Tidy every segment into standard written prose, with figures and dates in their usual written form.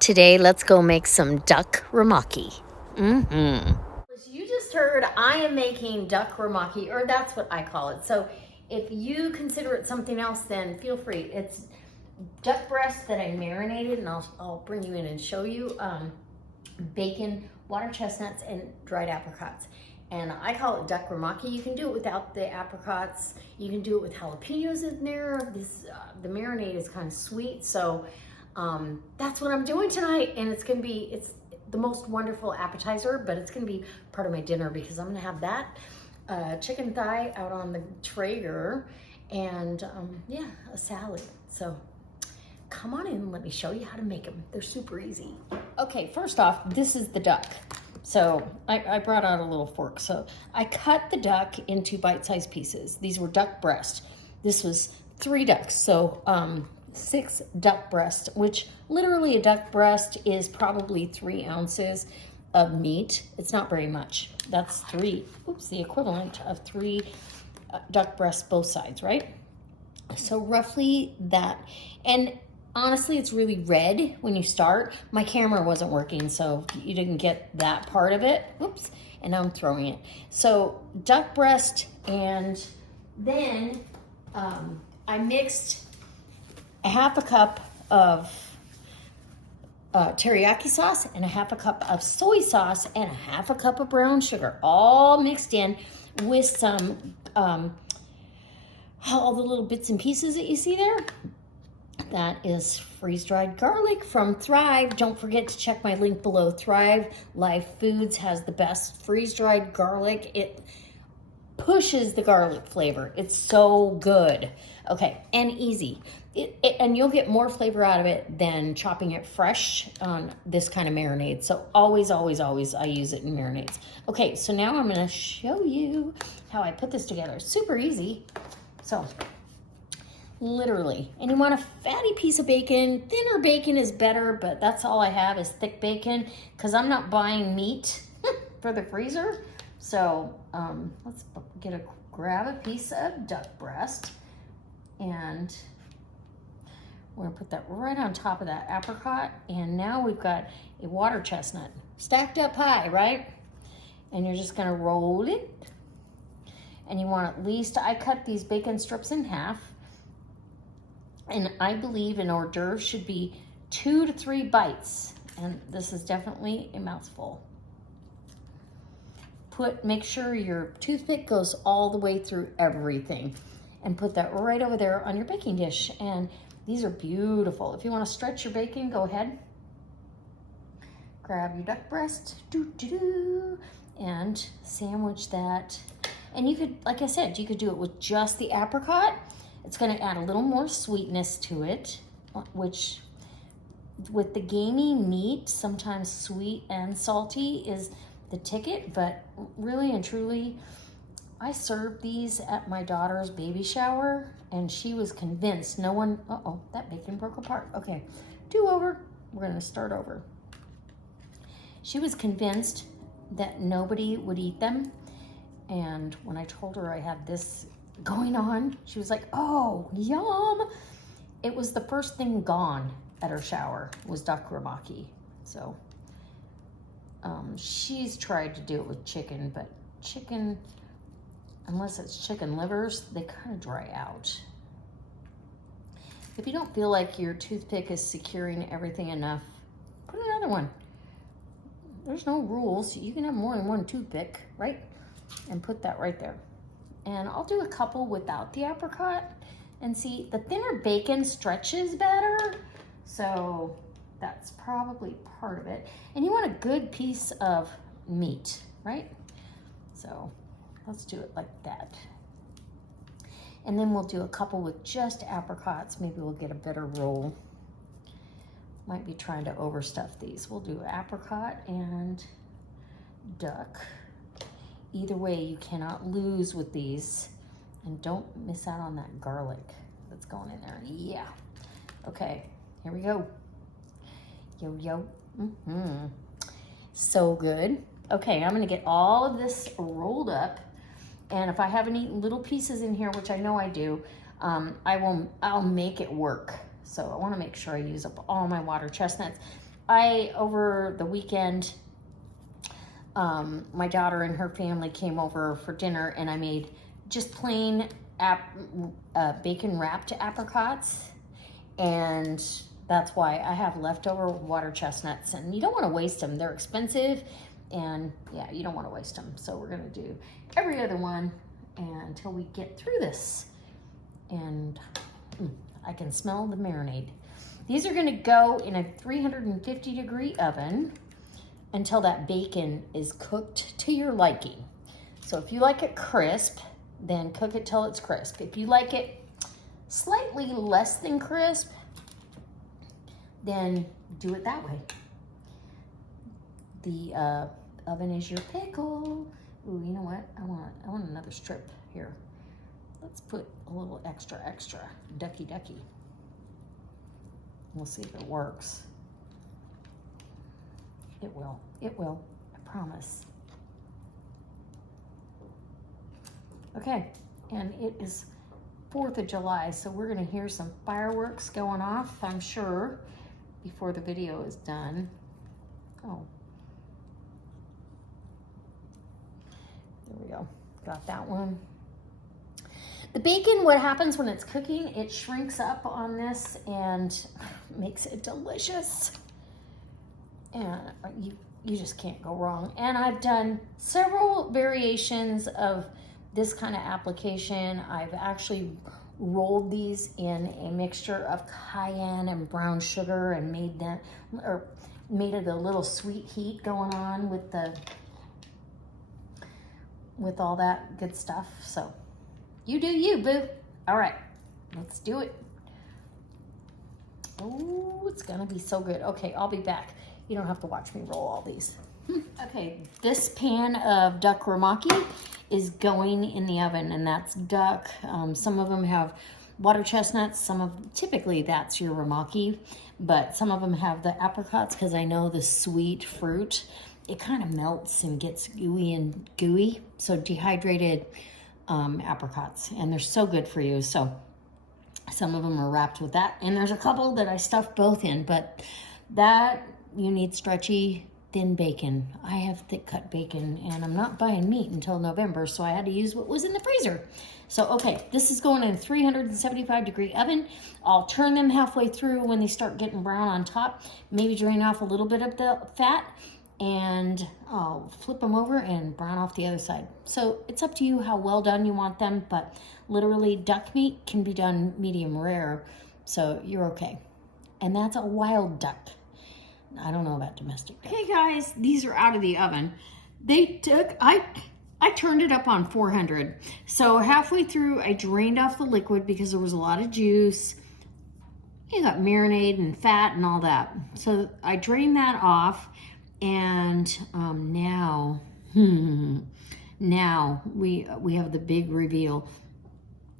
Today, let's go make some duck rumaki. As you just heard, I am making duck rumaki, or that's what I call it. So if you consider it something else, then feel free. It's duck breast that I marinated, and I'll bring you in and show you. Bacon, water chestnuts, and dried apricots. And I call it duck rumaki. You can do it without the apricots. You can do it with jalapenos in there. The marinade is kind of sweet, so that's what I'm doing tonight. And it's the most wonderful appetizer, but it's gonna be part of my dinner because I'm gonna have that chicken thigh out on the Traeger and yeah, a salad. So come on in and let me show you how to make them. They're super easy. Okay, first off, this is the duck. So I brought out a little fork. So I cut the duck into bite-sized pieces. These were duck breast. This was 3 ducks. So 6 duck breast, which literally a duck breast is probably 3 ounces of meat. It's not very much. That's the equivalent of 3 duck breasts, both sides, right? So roughly that. And honestly, it's really red when you start. My camera wasn't working, so you didn't get that part of it. Oops, and now I'm throwing it. So duck breast, and then I mixed a half a cup of teriyaki sauce and a half a cup of soy sauce and a half a cup of brown sugar, all mixed in with some all the little bits and pieces that you see there. That is freeze-dried garlic from Thrive. Don't forget to check my link below. Thrive Life Foods has the best freeze-dried garlic. It pushes the garlic flavor. It's so good. Okay, and easy. And you'll get more flavor out of it than chopping it fresh on this kind of marinade. So always, always, always I use it in marinades. Okay, so now I'm gonna show you how I put this together. Super easy. So literally, and you want a fatty piece of bacon. Thinner bacon is better, but that's all I have is thick bacon because I'm not buying meat for the freezer. So let's grab a piece of duck breast, and we're gonna put that right on top of that apricot. And now we've got a water chestnut stacked up high, right? And you're just gonna roll it. And you want at least, I cut these bacon strips in half. And I believe an hors d'oeuvre should be 2 to 3 bites. And this is definitely a mouthful. Make sure your toothpick goes all the way through everything. And put that right over there on your baking dish. And these are beautiful. If you want to stretch your bacon, go ahead. Grab your duck breast. And sandwich that. And you could, like I said, you could do it with just the apricot. It's going to add a little more sweetness to it, which with the gamey meat, sometimes sweet and salty is the ticket, but really and truly, I served these at my daughter's baby shower, and she was convinced no one, that bacon broke apart. Okay, do over. We're going to start over. She was convinced that nobody would eat them, and when I told her I had this going on, she was like, oh, yum. It was the first thing gone at her shower was duck rumaki. So she's tried to do it with chicken, but chicken, unless it's chicken livers, they kind of dry out. If you don't feel like your toothpick is securing everything enough, put another one. There's no rules. You can have more than one toothpick, right? And put that right there. And I'll do a couple without the apricot. And see, the thinner bacon stretches better. So that's probably part of it. And you want a good piece of meat, right? So let's do it like that. And then we'll do a couple with just apricots. Maybe we'll get a better roll. Might be trying to overstuff these. We'll do apricot and duck. Either way, you cannot lose with these. And don't miss out on that garlic that's going in there. Yeah. Okay, here we go. Yo, yo. So good. Okay, I'm gonna get all of this rolled up. And if I haven't eaten little pieces in here, which I know I do, I'll make it work. So I wanna make sure I use up all my water chestnuts. over the weekend, my daughter and her family came over for dinner, and I made just plain bacon wrapped apricots, and that's why I have leftover water chestnuts, and you don't want to waste them. They're expensive, and yeah, you don't want to waste them. So we're gonna do every other one until we get through this, and I can smell the marinade. These are gonna go in a 350-degree oven until that bacon is cooked to your liking. So if you like it crisp, then cook it till it's crisp. If you like it slightly less than crisp, then do it that way. The oven is your pickle. Ooh, you know what? I want another strip here. Let's put a little extra ducky. We'll see if it works. It will, I promise. Okay, and it is 4th of July, so we're gonna hear some fireworks going off, I'm sure, before the video is done. Oh. There we go, got that one. The bacon, what happens when it's cooking, it shrinks up on this and makes it delicious. And you just can't go wrong. And I've done several variations of this kind of application. I've actually rolled these in a mixture of cayenne and brown sugar and made it a little sweet heat going on with all that good stuff. So you do you, boo. All right, let's do it. Oh, it's gonna be so good. Okay, I'll be back. You don't have to watch me roll all these. Okay, this pan of Duck Rumaki is going in the oven, and that's duck. Some of them have water chestnuts. Typically that's your Rumaki, but some of them have the apricots, because I know the sweet fruit, it kind of melts and gets gooey. So dehydrated apricots, and they're so good for you. So some of them are wrapped with that, and there's a couple that I stuffed both in, but that you need stretchy thin bacon. I have thick cut bacon, and I'm not buying meat until November, so I had to use what was in the freezer. So okay, this is going in a 375-degree oven. I'll turn them halfway through when they start getting brown on top, maybe drain off a little bit of the fat, and I'll flip them over and brown off the other side. So it's up to you how well done you want them, but literally duck meat can be done medium rare, so you're okay. And that's a wild duck. I don't know about domestic duck. Hey guys, these are out of the oven. I turned it up on 400. So halfway through, I drained off the liquid because there was a lot of juice. You got marinade and fat and all that. So I drained that off, and now we have the big reveal.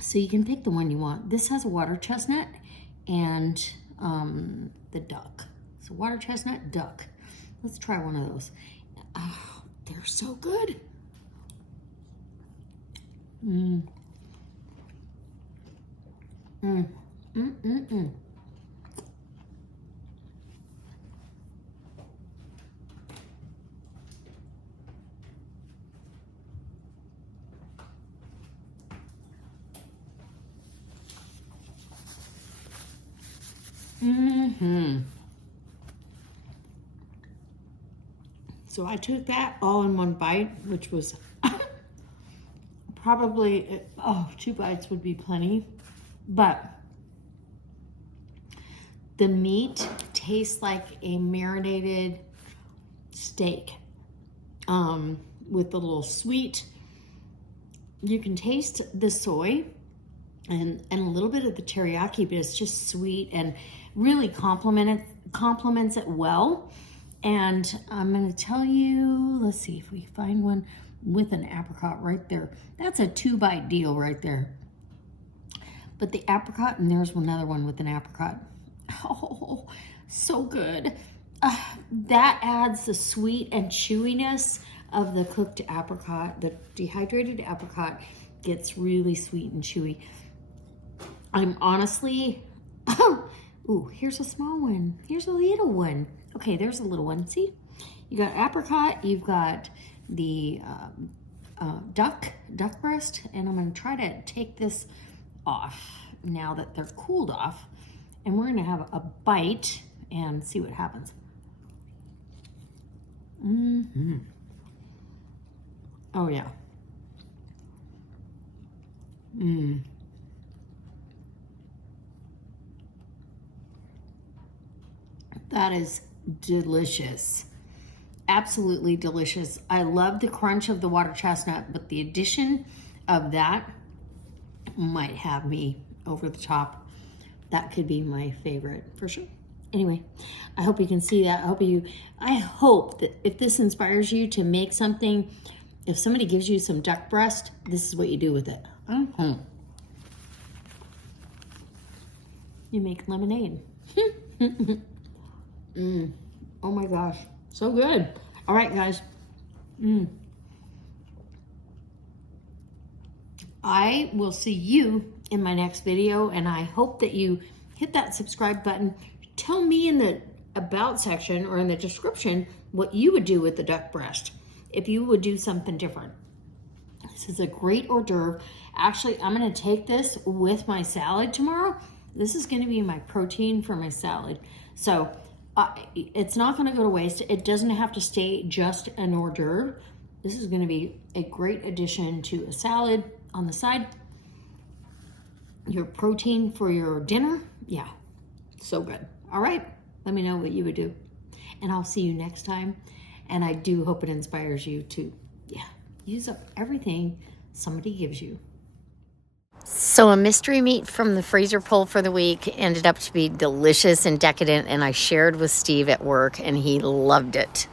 So you can pick the one you want. This has a water chestnut and the duck. So water chestnut, duck. Let's try one of those. Oh, they're so good. Mm. Mm. Mm, mm, mm. Mm-hmm. So I took that all in one bite, which was probably, 2 bites would be plenty, but the meat tastes like a marinated steak with a little sweet. You can taste the soy and a little bit of the teriyaki, but it's just sweet and really complements it well. And I'm going to tell you, let's see if we find one with an apricot right there. That's a 2-bite deal right there. But the apricot, and there's another one with an apricot. Oh, so good. That adds the sweet and chewiness of the cooked apricot. The dehydrated apricot gets really sweet and chewy. I'm honestly, ooh, here's a small one. Here's a little one. Okay. Okay, there's a little one. See? You got apricot, you've got the duck breast, and I'm going to try to take this off now that they're cooled off, and we're going to have a bite and see what happens. Oh yeah. That is delicious. Absolutely delicious. I love the crunch of the water chestnut, but the addition of that might have me over the top. That could be my favorite for sure. Anyway, I hope you can see that. I hope that if this inspires you to make something, if somebody gives you some duck breast, this is what you do with it. You make lemonade. Oh my gosh, so good. All right, guys. I will see you in my next video, and I hope that you hit that subscribe button. Tell me in the about section or in the description what you would do with the duck breast, if you would do something different. This is a great hors d'oeuvre. Actually, I'm going to take this with my salad tomorrow. This is going to be my protein for my salad. So it's not going to go to waste. It doesn't have to stay just an hors d'oeuvre. This is going to be a great addition to a salad on the side. Your protein for your dinner. Yeah, so good. All right, let me know what you would do. And I'll see you next time. And I do hope it inspires you to, use up everything somebody gives you. So a mystery meat from the freezer pull for the week ended up to be delicious and decadent, and I shared with Steve at work, and he loved it.